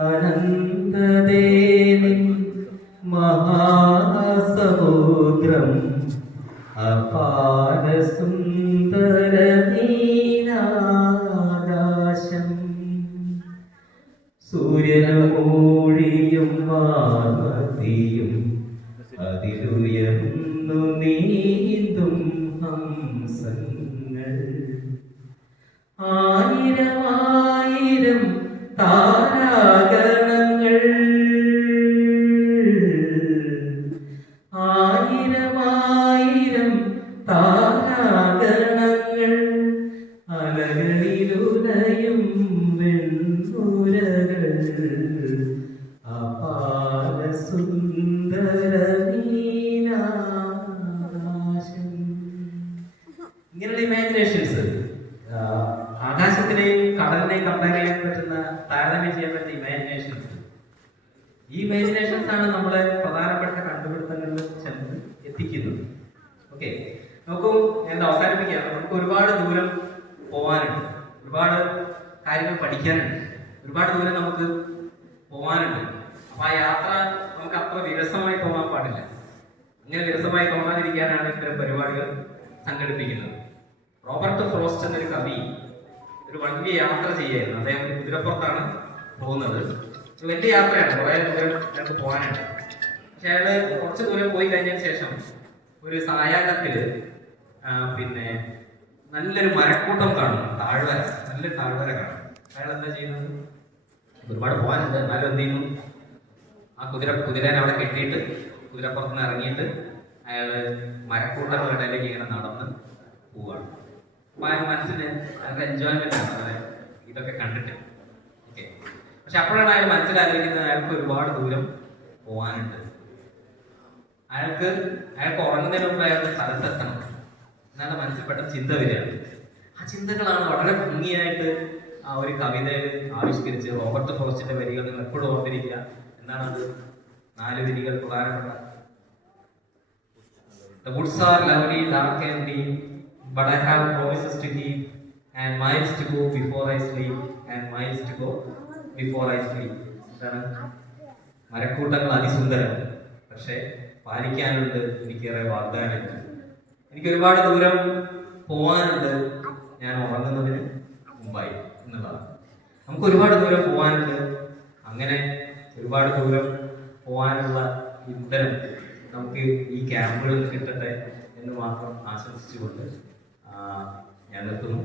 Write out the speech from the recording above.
അനന്തദേവൻ മഹാസമുദ്രം അപാരസുന്ദരമീനാകാശം സൂര്യനൂഴിയും വാനദിയും അതിലുയർന്നു നീന്തും ഹംസങ്ങൾ ആയിരമായിരം താരാഗണങ്ങൾ ആയിരമായിരം താരാഗണങ്ങൾ അലകളിലുലയും വെൺപുരകൾ അപാര സുന്ദരമീനാകാശം. ഇങ്ങനെയുള്ള ഇമാജിനേഷൻസ് ആകാശത്തിനെയും കടലിനെയും കമ്പയർ ചെയ്യാൻ പറ്റുന്ന താരതമ്യം ചെയ്യാൻ പറ്റിയ ഇമാജിനേഷൻസ്. ഈ ഇമാജിനേഷൻസ് ആണ് നമ്മളെ പ്രധാനപ്പെട്ട കണ്ടുപിടുത്തങ്ങളിൽ ചെന്ന് എത്തിക്കുന്നത്. ഓക്കെ, നമുക്ക് എന്താ അവസാനിപ്പിക്കാം. നമുക്ക് ഒരുപാട് ദൂരം പോകാനുണ്ട്, ഒരുപാട് കാര്യങ്ങൾ പഠിക്കാനുണ്ട്, ഒരുപാട് ദൂരം നമുക്ക് പോകാനുണ്ട്. അപ്പൊ ആ യാത്ര നമുക്ക് അത്ര വിരസമായി തോന്നാൻ പാടില്ല. അങ്ങനെ വിരസമായി തോന്നാതിരിക്കാനാണ് ഇത്തരം പരിപാടികൾ സംഘടിപ്പിക്കുന്നത്. റോബർട്ട് ഫ്രോസ്റ്റ് എന്നൊരു കവി ഒരു വലിയ യാത്ര ചെയ്യായിരുന്നു. അദ്ദേഹം കുതിരപ്പുറത്താണ് പോകുന്നത്. ഒരു വലിയ യാത്രയാണ്, കുറെ ദൂരം ഞങ്ങൾക്ക് പോകാനുണ്ട്. പക്ഷെ അയാള് കുറച്ച് ദൂരം പോയി കഴിഞ്ഞതിന് ശേഷം ഒരു സായാഹ്നത്തില് പിന്നെ നല്ലൊരു മരക്കൂട്ടം കാണും, താഴ്വര, നല്ലൊരു താഴ്വര കാണും. അയാൾ എന്താ ചെയ്യുന്നത്? ഒരുപാട് പോകാനുണ്ട്, എന്നാലും എന്ത് ചെയ്യുന്നു, ആ കുതിരനെ അവിടെ കെട്ടിയിട്ട് കുതിരപ്പുറത്തുനിന്ന് ഇറങ്ങിയിട്ട് അയാള് മരക്കൂട്ടങ്ങളുടെ ഇടയിലേക്ക് ഇങ്ങനെ നടന്ന് പോവുകയാണ്. അപ്പൊ അയാൾ മനസ്സിന് അയാൾക്ക് എൻജോയ്മെന്റ് ആണ് ഇതൊക്കെ കണ്ടിട്ട്. ഓക്കെ, പക്ഷെ അപ്പോഴാണ് അയാൾ മനസ്സിലായിരിക്കുന്നത് അയാൾക്ക് ഒരുപാട് ദൂരം പോകാനുണ്ട്. അയാൾക്ക് ഉറങ്ങുന്നതിന് മുമ്പ് അയാൾക്ക് സ്ഥലത്തെത്തണം എന്നാണ് മനസ്സിൽ പെട്ടെന്ന് ചിന്ത വരികയാണ്. ആ ചിന്തകളാണ് വളരെ ഭംഗിയായിട്ട് ആ ഒരു കവിതയിൽ ആവിഷ്കരിച്ച് റോബർട്ട് ഫ്രോസ്റ്റിന്റെ വരികൾ നിങ്ങൾ എപ്പോഴും ഓർത്തിരിക്കുക. എന്താണത്? 4 വരികൾ പ്രധാനപ്പെട്ട. The woods are lovely, dark and deep, but I have promises to keep, and miles to go before I sleep, and miles to go before I sleep. എന്താണ്? മരക്കൂട്ടങ്ങൾ അതിസുന്ദരം, പക്ഷെ പാലിക്കാനുണ്ട് എനിക്കേറെ വാഗ്ദാനമുണ്ട്. എനിക്ക് ഒരുപാട് ദൂരം പോവാനുണ്ട് ഞാൻ ഉറങ്ങുന്നതിന് മുമ്പായി എന്നുള്ളതാണ്. നമുക്ക് ഒരുപാട് ദൂരം പോവാനുണ്ട്. അങ്ങനെ ഒരുപാട് ദൂരം പോവാനുള്ള ഉത്തരം നമുക്ക് ഈ ക്യാമ്പുകളിൽ കിട്ടട്ടെ എന്ന് മാത്രം ആശംസിച്ചുകൊണ്ട് ഞാൻ നിർത്തുന്നു.